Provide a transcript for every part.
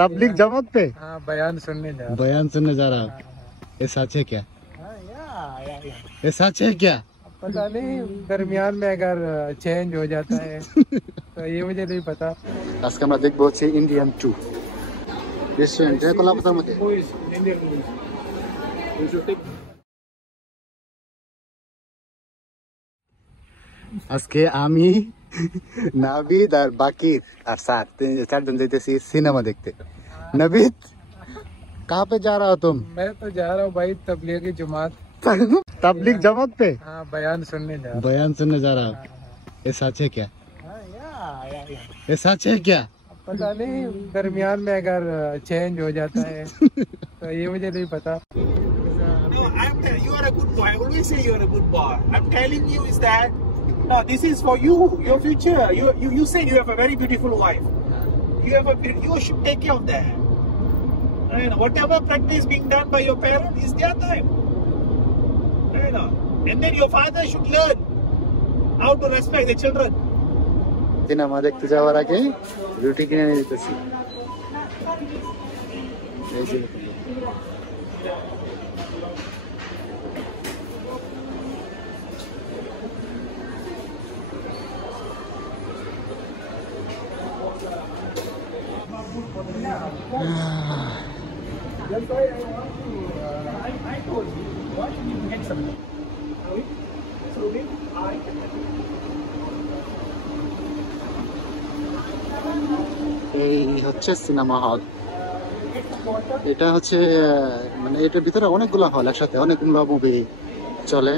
तबलीग जमात पे? हाँ, बयान सुनने जा रहा। बयान सुनने जा रहा। ये सच है क्या? ये सच है क्या? पता नहीं, दरमियान में अगर चेंज हो जाता है तो ये मुझे नहीं पता। आज का আমরা দেখব হচ্ছে ইন্ডিয়ান 2 রেস্টুরেন্ট এটা কলাপাতার মধ্যে। আজকে আমি নাবিদ আর বাকির আর স্যার চারজন যাইতেছি সিনেমা দেখতে। नाबिद कहाँ पे जा रहा हो तुम? मैं तो जा रहा हूँ भाई तबलीगी जमात। तबलीग जमात पे? हाँ, बयान सुनने जा रहा। बयान सुनने जा रहा। ये सच है क्या? ये सच है क्या? पता नहीं, दरमियान में अगर चेंज हो जाता है तो ये मुझे नहीं पता। No, you are a good boy. I always say you are a good boy. I'm telling you is that no, this is for you, your future. You said you have a very beautiful wife. You should take care of that. And whatever practice being done by your parents is their time. And then your father should learn how to respect the children. Cinema দেখতে যাওয়ার আগে রুটি কিনে নিয়ে যেতেছি। এই যে এই হচ্ছে সিনেমা হল। এটা হচ্ছে মানে এটার ভিতরে অনেকগুলো হল, একসাথে অনেকগুলো মুভি চলে,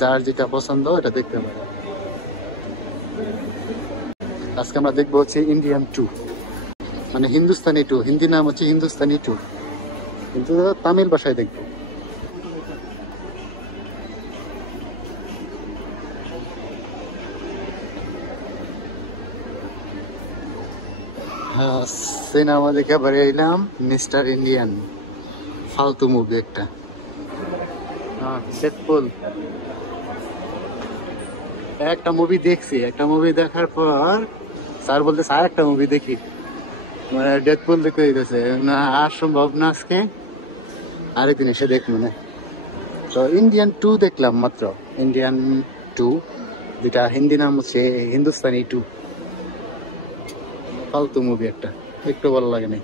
যার যেটা পছন্দ এটা দেখতে পারে। আজকে আমরা দেখবো হচ্ছে ইন্ডিয়ান 2 মানে হিন্দুস্তানি 2, হিন্দি নাম হচ্ছে হিন্দুস্তানি 2, কিন্তু তামিল ভাষায় দেখবো। সিনেমা দেখে বাড়ি এলাম মিস্টার ইন্ডিয়ান, ফালতু মুভি একটা। ডেডপুল একটা মুভি দেখছি, একটা মুভি দেখার পর স্যার বলতেছে আর একটা মুভি দেখি, মানে ডেডপুল দেখতে দিতেছে না, আর সম্ভব না আজকে, আরেকদিন এসে দেখবো না। তো ইন্ডিয়ান 2 দেখলাম মাত্র, ইন্ডিয়ান 2, যেটা হিন্দি নাম হচ্ছে হিন্দুস্তানি 2। ফালতু মুভি একটা, একটু ভালো লাগে না।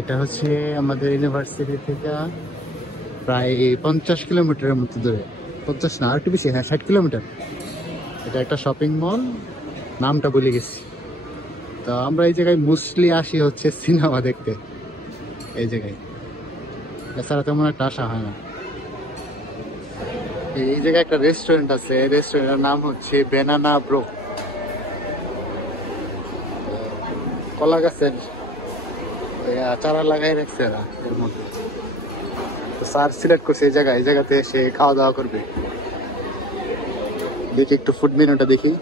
এটা হচ্ছে আমাদের ইউনিভার্সিটি থেকে প্রায় 50 কিলোমিটারের মতো দূরে, 50 না আর একটু বেশি, হ্যাঁ 60 কিলোমিটার। এটা একটা শপিং মল, নামটা ভুলে গেছি। তো আমরা এই জায়গায় মোস্টলি আসি হচ্ছে সিনেমা দেখতে, এই জায়গায়, এছাড়া তেমন একটা আসা হয় না। এই জায়গায় একটা রেস্টুরেন্ট আছে, রেস্টুরেন্টের নাম হচ্ছে বেনানা ব্রো। কলা গাছের চারা লাগাই রাখছে এরা এর মধ্যে। স্যার সিলেক্ট করছে এই জায়গাতে এসে খাওয়া দাওয়া করবে। দেখি একটু ফুড মেনুটা দেখি।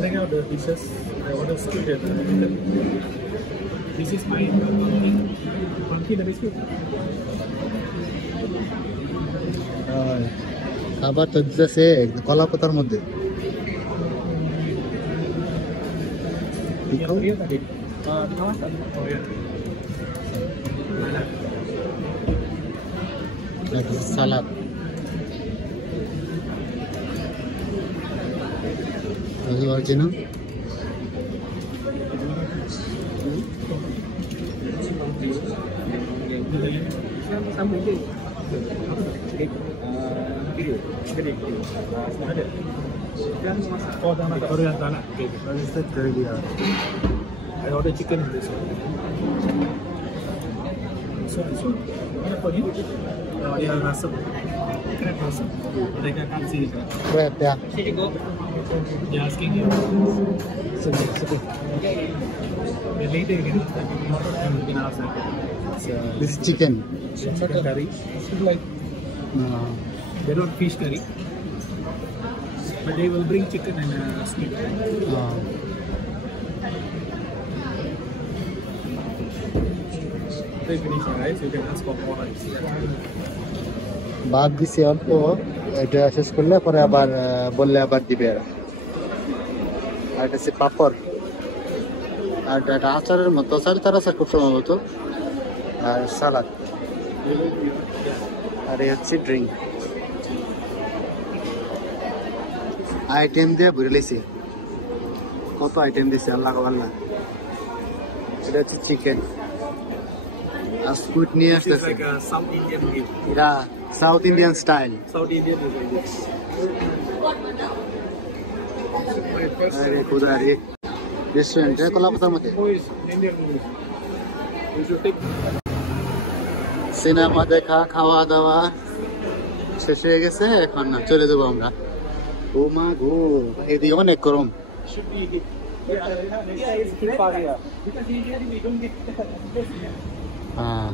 Bring out the dishes. I order skip it. This is my monkey the biscuit. খাবার তো দিতেছে কলা পাতার মধ্যে। সালাদ, original Oh, Korean tanah. What is that curry? I order chicken in this one. So, what for you? Yeah, rasam. Like I can't see it. Crab, yeah. They're asking you. Later you can ask that. This is chicken. Chicken curry. Like they don't fish curry, but they will bring chicken and steak. They finish your rice, you can ask for more rice. ভাত দিছে অল্প, এটা শেষ করলে পরে আবার বললে আবার দিবে। আর এটা হচ্ছে পাপড়, আর এটা আচারের মতো, তার আচার খুব সম্ভবত, আর সালাদ, আর এই হচ্ছে ড্রিঙ্ক। আইটেম দিয়ে ভরে লেছি, কত আইটেম দিছে আল্লাহ আল্লাহ। এটা হচ্ছে চিকেন, আর স্কুট নিয়ে আসতেছে, Like a South Indian meal. এটা south Indian style. South Indian is like this. My first আরে খুদা রে, রেস্টুরেন্ট কলাপাতার মধ্যে। movies, Indian movies. You should take. Cinema দেখা, খাওয়া দাওয়া শেষ হয়ে গেছে, এখন না চলে যাবো আমরা। ও মা গো, এদিকে অনেক গরম। Should be. Yeah, it's too far here. Because usually we don't get. হ্যাঁ,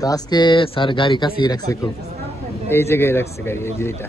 তো আজকে স্যার গাড়ি কাছেই রাখছে, খুব এই জায়গায় রাখছে গাড়ি, এই যে এটা।